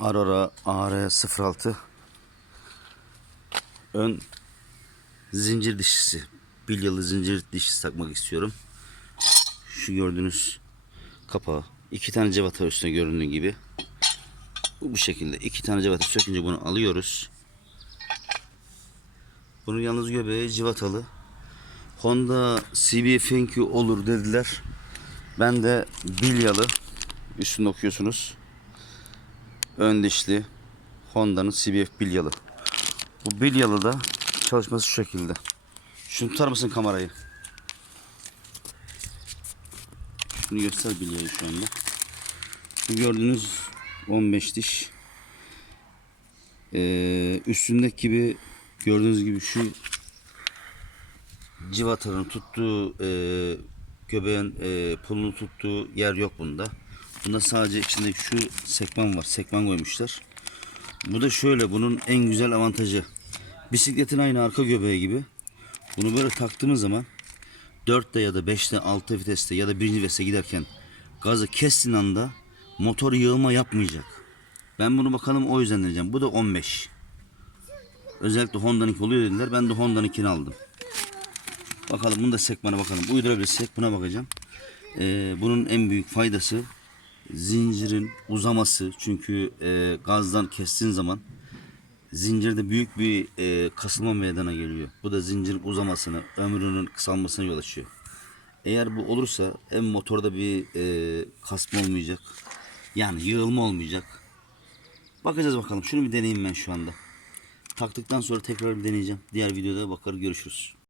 Aurora AR06 ön zincir dişisi bilyalı zincir dişisi takmak istiyorum. Şu gördüğünüz kapağı. iki tane cevata üstüne göründüğü gibi. Bu bu şekilde. iki tane cevata sökünce bunu alıyoruz. Bunun yalnız göbeği civatalı. Honda CB olur dediler. Ben de bilyalı. Üstünde okuyorsunuz. Ön dişli. Honda'nın CBF bilyalı. Bu bilyalı da çalışması şu şekilde. Şunu tutar mısın kamerayı? Şunu göster bilyayı şu anda. Bu gördüğünüz 15 diş. Ee, üstündeki gibi gördüğünüz gibi şu civatanın tuttuğu e, göbeğin e, pulunu tuttuğu yer yok bunda. Bunda sadece içindeki şu sekman var. Sekman koymuşlar. Bu da şöyle bunun en güzel avantajı. Bisikletin aynı arka göbeği gibi. Bunu böyle taktığınız zaman 4'te ya da 5'te 6 viteste ya da 1. viteste giderken gazı kestiğin anda motor yığılma yapmayacak. Ben bunu bakalım o yüzden deneyeceğim. Bu da 15. Özellikle Honda'nınki oluyor dediler. Ben de Honda'nınkini aldım. Bakalım bunu da sekmana bakalım. Uydurabilirsek buna bakacağım. Ee, bunun en büyük faydası zincirin uzaması. Çünkü e, gazdan kestiğin zaman zincirde büyük bir e, kasılma meydana geliyor. Bu da zincirin uzamasını, ömrünün kısalmasına yol açıyor. Eğer bu olursa hem motorda bir e, kasma olmayacak. Yani yığılma olmayacak. Bakacağız bakalım. Şunu bir deneyeyim ben şu anda. Taktıktan sonra tekrar bir deneyeceğim. Diğer videoda bakar görüşürüz.